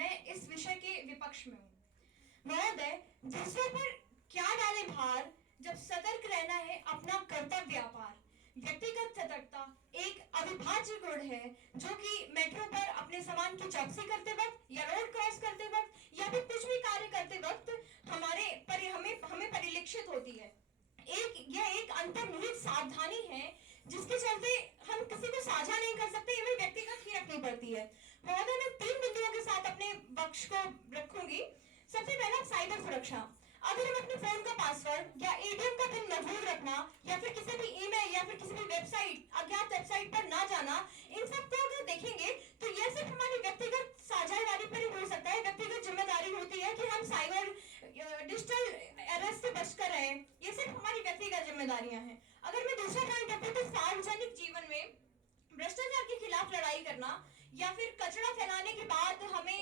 मैं इस विषय के विपक्ष में हूँ। महोदय, दूसरों पर क्या डाले भार, जब सतर्क रहना है अपना कर्तव्य व्यापार। व्यक्तिगत सतर्कता एक अविभाज्य गुण है जो कि मेट्रो पर अपने सामान की चौकसी करते वक्त या रोड क्रॉस करते वक्त या फिर कुछ भी कार्य करते वक्त हमें हमें परिलक्षित होती है। यह एक अंतर्निहित सावधानी है जिसके चलते हम किसी को साझा नहीं कर सकते, हमें व्यक्तिगत ही रखनी पड़ती है। महोदय, मैं 3 बिंदुओं के साथ अपने पक्ष को रखूंगी। सबसे पहला, साइबर सुरक्षा। अगर हम अपने फोन का पासवर्ड या एटीएम का पिन मजबूत रखना या फिर किसी भी ईमेल या फिर किसी भी वेबसाइट, अज्ञात वेबसाइट पर ना जाना, इन सब को अगर देखेंगे तो यह सिर्फ हमारी व्यक्तिगत साझेदारी पर ही हो सकता है। व्यक्तिगत जिम्मेदारी होती है कि हम साइबर डिजिटल एरर्स से बचकर रहें। ये सिर्फ हमारी व्यक्तिगत जिम्मेदारियां हैं। अगर मैं दूसरा पॉइंट रखूं तो सार्वजनिक जीवन में भ्रष्टाचार के खिलाफ लड़ाई करना या फिर कचरा फैलाने के बाद हमें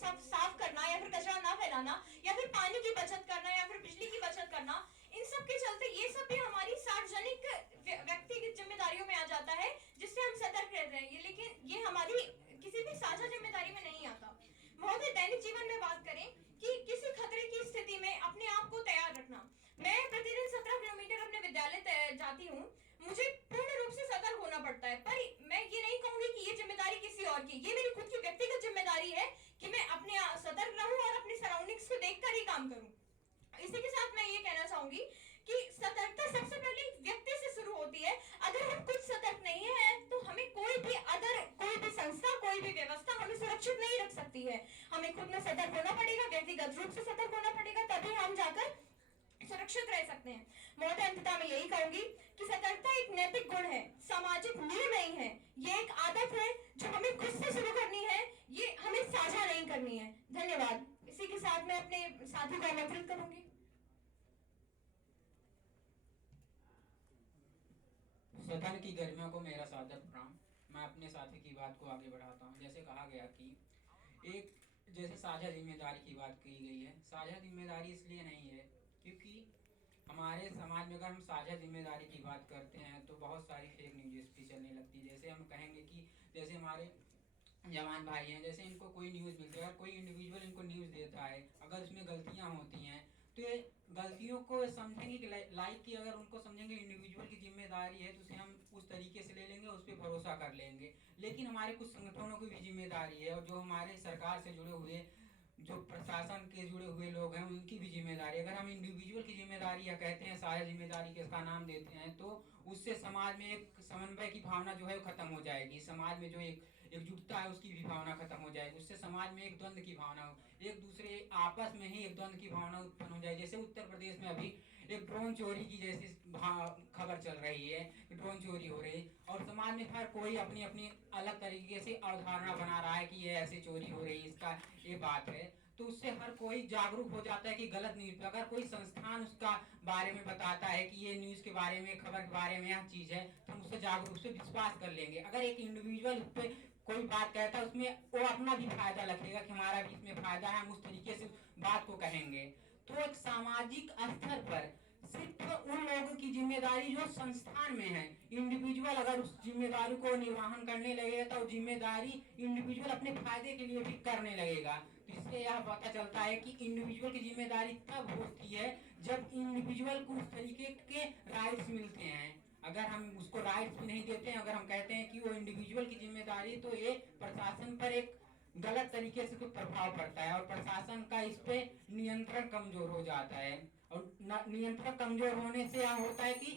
सब साफ करना या फिर कचरा ना फैलाना या फिर पानी की बचत करना या फिर बिजली की बचत करना, इन सब के चलते ये सब भी हमारी सार्वजनिक व्यक्तिगत जिम्मेदारियों में आ जाता है जिससे हम सतर्क रहते हैं। लेकिन ये हमारी किसी भी साझा जिम्मेदारी में नहीं आता। महोदय, दैनिक जीवन में बात करें कि किसी खतरे की स्थिति में अपने आप को तैयार रखना। मैं प्रतिदिन 17 किलोमीटर अपने विद्यालय जाती हूँ। मुझे पूर्ण रूप से सतर्क होना पड़ता है, पर मैं ये नहीं कहूंगी कि ये जिम्मेदारी किसी और की, ये मेरी खुद की व्यक्तिगत जिम्मेदारी है कि मैं अपने सतर्क रहूं और अपनी सराउंडिंग्स को देखकर ही काम करूं। इसी के साथ मैं ये कहना चाहूंगी कि सतर्कता सबसे पहले व्यक्ति से शुरू होती है। अगर हम खुद सतर्क नहीं है तो हमें कोई भी संस्था, कोई भी व्यवस्था हमें सुरक्षित नहीं रख सकती है। हमें खुद में सतर्क होना पड़ेगा, व्यक्तिगत रूप से सतर्क होना पड़ेगा, तभी हम जाकर सुरक्षित रह सकते हैं। महोदय, अंततः मैं यही कहूंगी कि सतर्कता एक नैतिक गुण है, सामाजिक नियम नहीं है। ये एक आदत है जो हमें खुद से शुरू करनी है, ये हमें साझा नहीं करनी है। धन्यवाद। इसी के साथ मैं अपने साथी को आमंत्रित करूंगी। सदन की गरिमा को मेरा सादर प्रणाम। मैं अपने साथी की बात को आगे बढ़ाता हूँ। जैसे कहा गया कि एक जैसे साझा जिम्मेदारी की बात की गई है, साझा जिम्मेदारी इसलिए नहीं है क्योंकि हमारे समाज में अगर हम साझा जिम्मेदारी की बात करते हैं तो बहुत सारी फेक न्यूज़ भी चलने लगती है। जैसे हम कहेंगे कि जैसे हमारे जवान भाई हैं, जैसे इनको कोई न्यूज़ मिलती है, अगर कोई इंडिविजुअल इनको न्यूज़ देता है, अगर उसमें गलतियां होती हैं तो ये गलतियों को समझेंगे कि लाइक की अगर उनको समझेंगे इंडिविजुअल की जिम्मेदारी है तो उसे हम उस तरीके से ले लेंगे, उस पर भरोसा कर लेंगे। लेकिन हमारे कुछ संगठनों की भी जिम्मेदारी है और जो हमारे सरकार से जुड़े हुए जो प्रशासन के जुड़े हुए लोग हैं उनकी भी जिम्मेदारी। अगर हम इंडिविजुअल की जिम्मेदारी या कहते हैं साझा जिम्मेदारी के इसका नाम देते हैं तो उससे समाज में एक समन्वय की भावना जो है वो खत्म हो जाएगी। समाज में जो एक एकजुटता है उसकी भी भावना खत्म हो जाएगी। उससे समाज में एक द्वंद्व की भावना हो, एक दूसरे आपस में ही एक द्वंद्व की भावना उत्पन्न हो जाएगी। जैसे उत्तर प्रदेश में अभी एक ड्रोन चोरी की जैसी खबर चल रही है कि ड्रोन चोरी हो रही है और समाज में हर कोई अपनी अपनी अलग तरीके से अवधारणा बना रहा है कि ये ऐसे चोरी हो रही है, इसका ये बात है। तो उससे हर कोई जागरूक हो जाता है कि गलत न्यूज, अगर कोई संस्थान उसका बारे में बताता है कि ये न्यूज के बारे में, खबर के बारे में यह चीज है, तो हम उससे जागरूक से विश्वास कर लेंगे। अगर एक इंडिविजुअल पे कोई बात कहता है उसमें वो अपना भी फायदा रखेगा कि हमारा भी इसमें फायदा है, हम उस तरीके से बात को कहेंगे। तो एक सामाजिक स्तर पर सिर्फ उन लोगों की जिम्मेदारी जो संस्थान में है, इंडिविजुअल अगर उस जिम्मेदारी को निर्वहन करने लगेगा तो जिम्मेदारी इंडिविजुअल अपने फायदे के लिए भी करने लगेगा। तो इससे यह पता चलता है कि इंडिविजुअल की जिम्मेदारी तब होती है जब इंडिविजुअल को उस तरीके के राइट्स मिलते हैं। अगर हम उसको राइट्स भी नहीं देते हैं, अगर हम कहते हैं कि वो इंडिविजुअल की जिम्मेदारी, तो ये प्रशासन पर एक गलत तरीके से कुछ प्रभाव पड़ता है और प्रशासन का इस पे नियंत्रण कमजोर हो जाता है। और नियंत्रण कमजोर होने से यह होता है कि